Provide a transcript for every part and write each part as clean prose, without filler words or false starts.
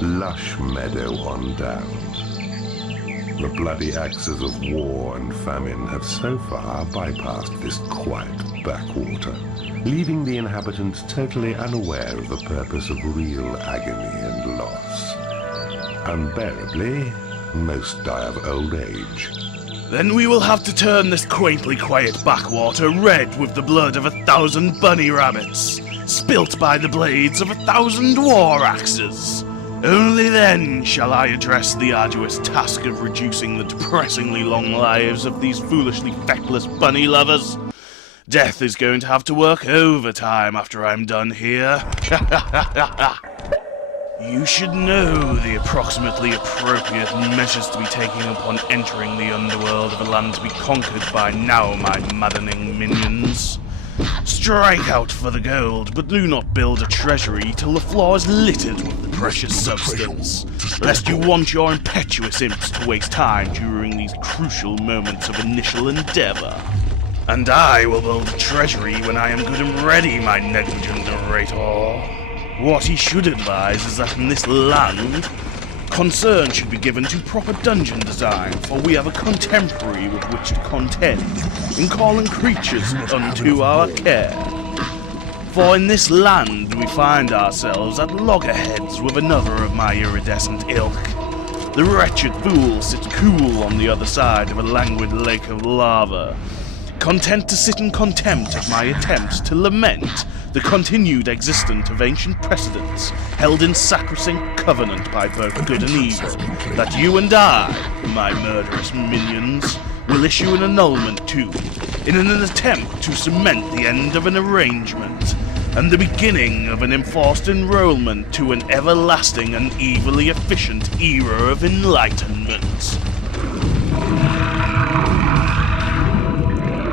lush meadow on down. The bloody axes of war and famine have so far bypassed this quiet backwater, leaving the inhabitants totally unaware of the purpose of real agony and loss. Unbearably, most die of old age. Then we will have to turn this quaintly quiet backwater red with the blood of 1,000 bunny rabbits, spilt by the blades of 1,000 war axes. Only then shall I address the arduous task of reducing the depressingly long lives of these foolishly feckless bunny lovers. Death is going to have to work overtime after I'm done here. You should know the approximately appropriate measures to be taken upon entering the underworld of a land to be conquered by now, my maddening minions. Strike out for the gold, but do not build a treasury till the floor is littered with the precious substance, lest you want your impetuous imps to waste time during these crucial moments of initial endeavor. And I will build a treasury when I am good and ready, my negligent narrator. What he should advise is that in this land, concern should be given to proper dungeon design, for we have a contemporary with which to contend in calling creatures unto our care. For in this land we find ourselves at loggerheads with another of my iridescent ilk. The wretched fool sits cool on the other side of a languid lake of lava, content to sit in contempt at my attempts to lament the continued existence of ancient precedents held in sacrosanct covenant by both good and evil, that you and I, my murderous minions, will issue an annulment to, in an attempt to cement the end of an arrangement, and the beginning of an enforced enrollment to an everlasting and evilly efficient era of enlightenment.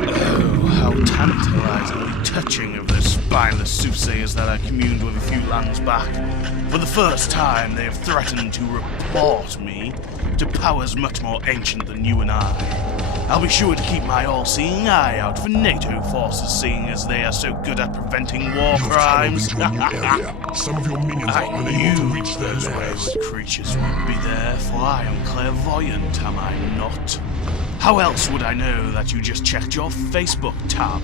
Oh, how tantalizingly touching of those spineless soothsayers that I communed with a few lands back. For the first time, they have threatened to report me to powers much more ancient than you and I. I'll be sure to keep my all-seeing eye out for NATO forces, seeing as they are so good at preventing war crimes. Some of your minions are unable to reach their lairs. Creatures would be there, for I am clairvoyant, am I not? How else would I know that you just checked your Facebook tab?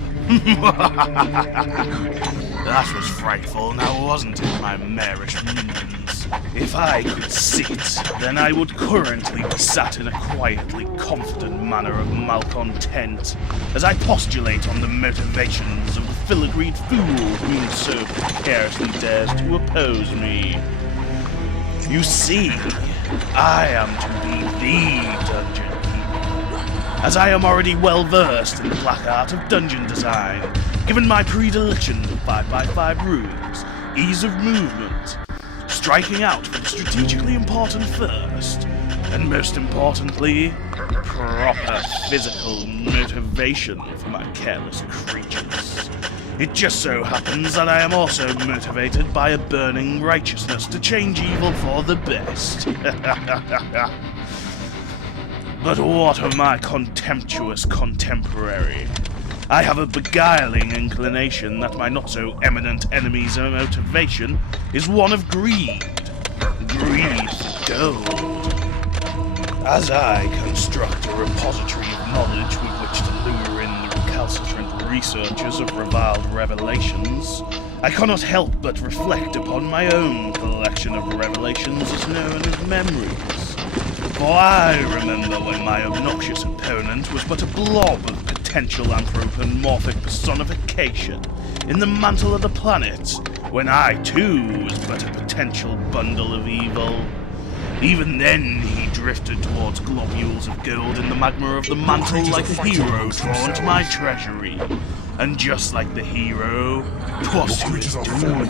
That was frightful, now wasn't it, my marish minions? If I could sit, then I would currently be sat in a quietly confident manner of malcontent, as I postulate on the motivations of the filigreed fool who so precariously dares to oppose me. You see, I am to be the dungeon keeper, as I am already well versed in the black art of dungeon design, given my predilection of 5x5 rooms, ease of movement, striking out for the strategically important first, and most importantly, proper physical motivation for my careless creatures. It just so happens that I am also motivated by a burning righteousness to change evil for the best. But what of my contemptuous contemporary? I have a beguiling inclination that my not-so-eminent enemy's motivation is one of greed. Greed for gold. As I construct a repository of knowledge with which to lure in the recalcitrant researchers of reviled revelations, I cannot help but reflect upon my own collection of revelations as known as memories. For I remember when my obnoxious opponent was but a blob of potential anthropomorphic personification in the mantle of the planet, when I too was but a potential bundle of evil. Even then he drifted towards globules of gold in the magma of the mantle like a hero drawn to my treasury. And just like the hero, 'twas to his doom.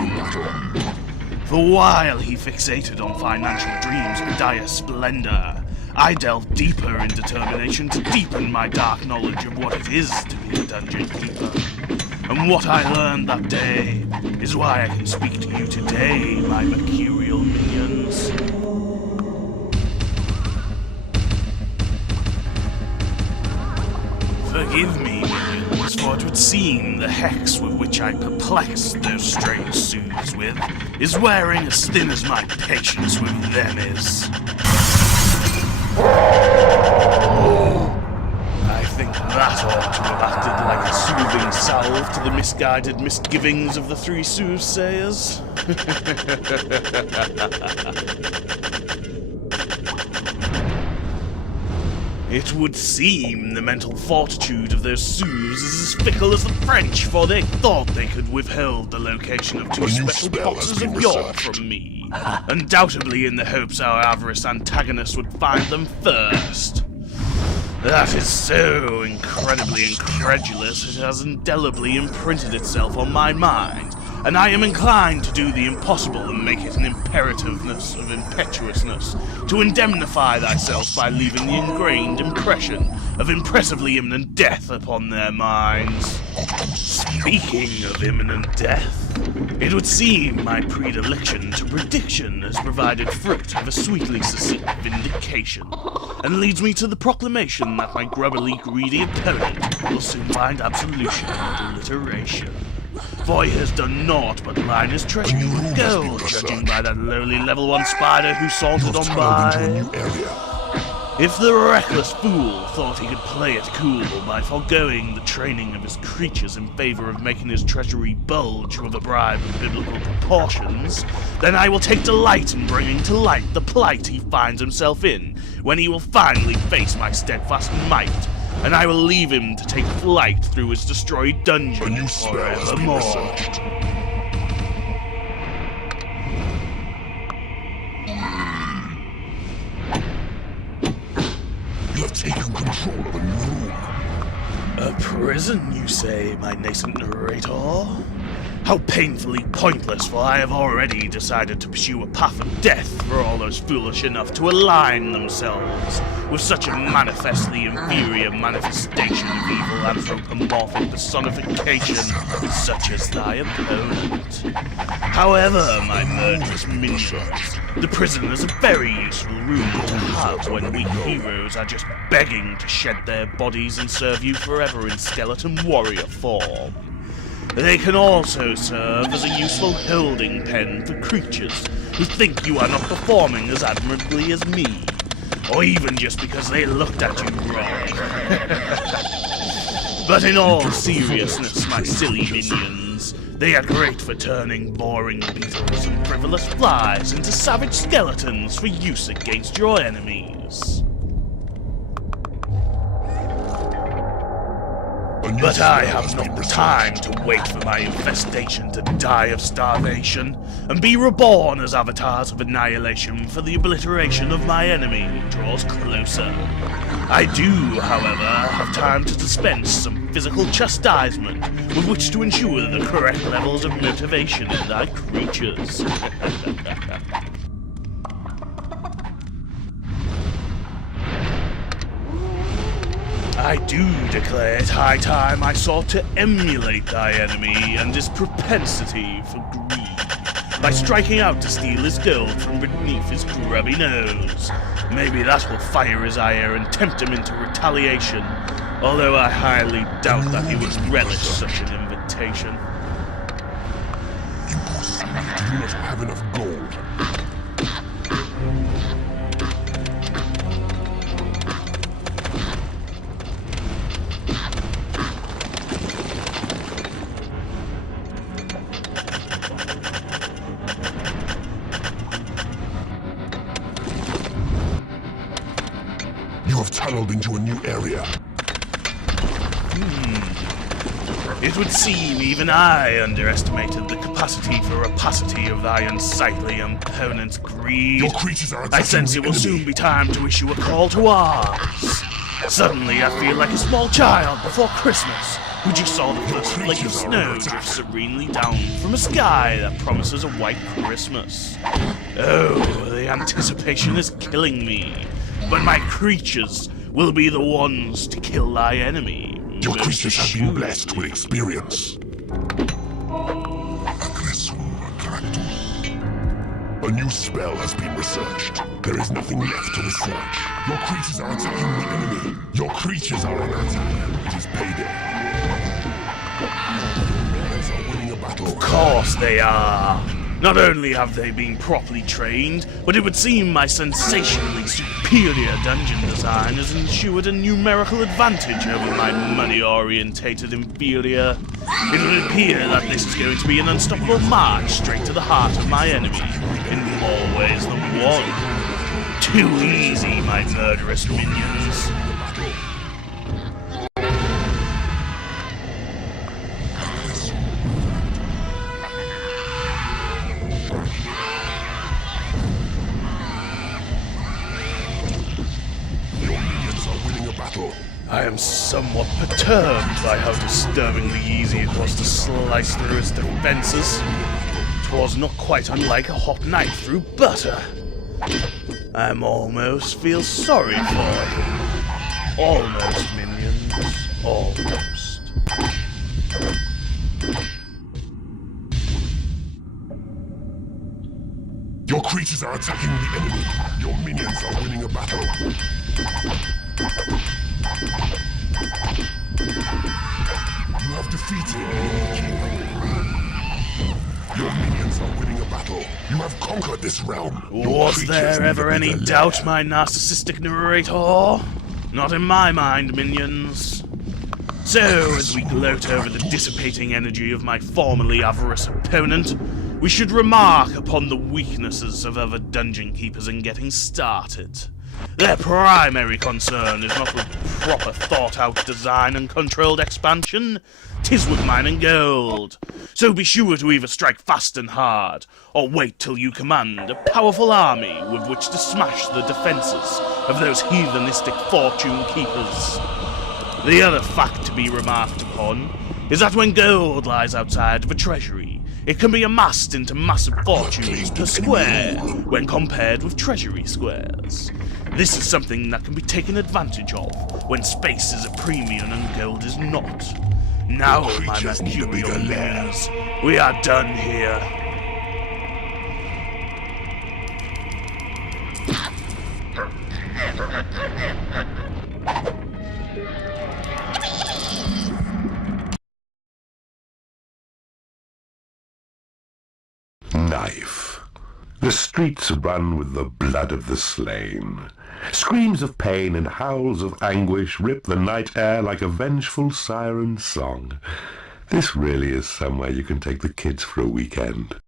For while he fixated on financial dreams of dire splendor, I delved deeper in determination to deepen my dark knowledge of what it is to be a dungeon keeper. And what I learned that day is why I can speak to you today, my mercurial minions. Forgive me, minions, eyes, for it would seem the hex with which I perplexed those strange soothes with is wearing as thin as my patience with them is. I think that ought to have acted like a soothing salve to the misguided misgivings of the three soothsayers. It would seem the mental fortitude of those sooths is as fickle as the French, for they thought they could withhold the location of two special boxes of York from me, undoubtedly in the hopes our avarice antagonist would find them first. That is so incredibly incredulous it has indelibly imprinted itself on my mind, and I am inclined to do the impossible and make it an imperativeness of impetuousness, to indemnify thyself by leaving the ingrained impression of impressively imminent death upon their minds. Speaking of imminent death, it would seem my predilection to prediction has provided fruit of a sweetly succinct vindication, and leads me to the proclamation that my grubbily greedy opponent will soon find absolution and alliteration. For he has done naught but line his treasure with gold, judging by that lowly level 1 spider who sauntered on by. If the reckless fool thought he could play it cool by foregoing the training of his creatures in favor of making his treasury bulge with a bribe of biblical proportions, then I will take delight in bringing to light the plight he finds himself in, when he will finally face my steadfast might, and I will leave him to take flight through his destroyed dungeon forevermore. You have taken control of a room. A prison, you say, my nascent narrator? How painfully pointless, for I have already decided to pursue a path of death for all those foolish enough to align themselves with such a manifestly inferior manifestation of evil anthropomorphic personification such as thy opponent. However, my murderous minions, the prison is a very useful room to have when we heroes are just begging to shed their bodies and serve you forever in skeleton warrior form. They can also serve as a useful holding pen for creatures who think you are not performing as admirably as me, or even just because they looked at you wrong. But in all seriousness, my silly minions, they are great for turning boring beetles and frivolous flies into savage skeletons for use against your enemies. But I have not the time to wait for my infestation to die of starvation and be reborn as avatars of annihilation for the obliteration of my enemy draws closer. I do, however, have time to dispense some physical chastisement with which to ensure the correct levels of motivation in thy creatures. I do declare it high time I sought to emulate thy enemy and his propensity for greed, by striking out to steal his gold from beneath his grubby nose. Maybe that will fire his ire and tempt him into retaliation, although I highly doubt that he would relish such an invitation. You do not have enough gold. You have tunneled into a new area. It would seem even I underestimated the capacity for rapacity of thy unsightly opponent's greed. Your creatures are I sense it will soon be time to issue a call to arms. Suddenly I feel like a small child before Christmas, who just saw the first flake of snow drift serenely down from a sky that promises a white Christmas. Oh, the anticipation is killing me. But my creatures will be the ones to kill thy enemy. Your creatures have been blessed with experience. A new spell has been researched. There is nothing left to research. Your creatures are attacking the enemy. Your creatures are under attack. It is payday. battle. Of course they are! Not only have they been properly trained, but it would seem my sensationally superior dungeon design has ensured a numerical advantage over my money-orientated inferior. It would appear that this is going to be an unstoppable march straight to the heart of my enemy, in more ways than one. Too easy, my murderous minions. I am somewhat perturbed by how disturbingly easy it was to slice through his defenses. 'Twas not quite unlike a hot knife through butter. I almost feel sorry for him. Almost, minions. Almost. Your creatures are attacking the enemy. Your minions are winning a battle. You have defeated the enemy. Your minions are winning a battle. You have conquered this realm. Was there ever any doubt, my narcissistic narrator? Not in my mind, minions. So, as we gloat over the dissipating energy of my formerly avarice opponent, we should remark upon the weaknesses of other dungeon keepers in getting started. Their primary concern is not with proper thought-out design and controlled expansion, 'tis with mine and gold. So be sure to either strike fast and hard, or wait till you command a powerful army with which to smash the defenses of those heathenistic fortune keepers. The other fact to be remarked upon is that when gold lies outside of a treasury, it can be amassed into massive fortunes per square when compared with treasury squares. This is something that can be taken advantage of when space is a premium and gold is not. Now, my mercurial minions, we are done here. Knife. The streets run with the blood of the slain. Screams of pain and howls of anguish rip the night air like a vengeful siren song. This really is somewhere you can take the kids for a weekend.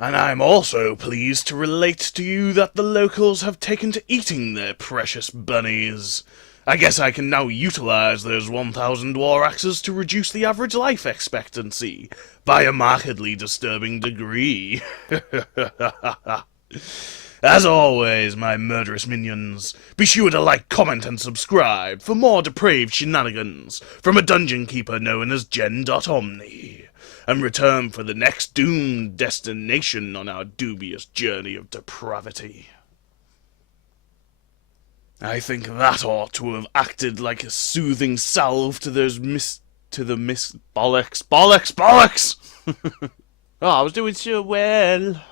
And I'm also pleased to relate to you that the locals have taken to eating their precious bunnies. I guess I can now utilize those 1,000 war axes to reduce the average life expectancy by a markedly disturbing degree. As always, my murderous minions, be sure to like, comment, and subscribe for more depraved shenanigans from a dungeon keeper known as Ohmni, and return for the next doomed destination on our dubious journey of depravity. I think that ought to have acted like a soothing salve to those bollocks. Oh, I was doing so well.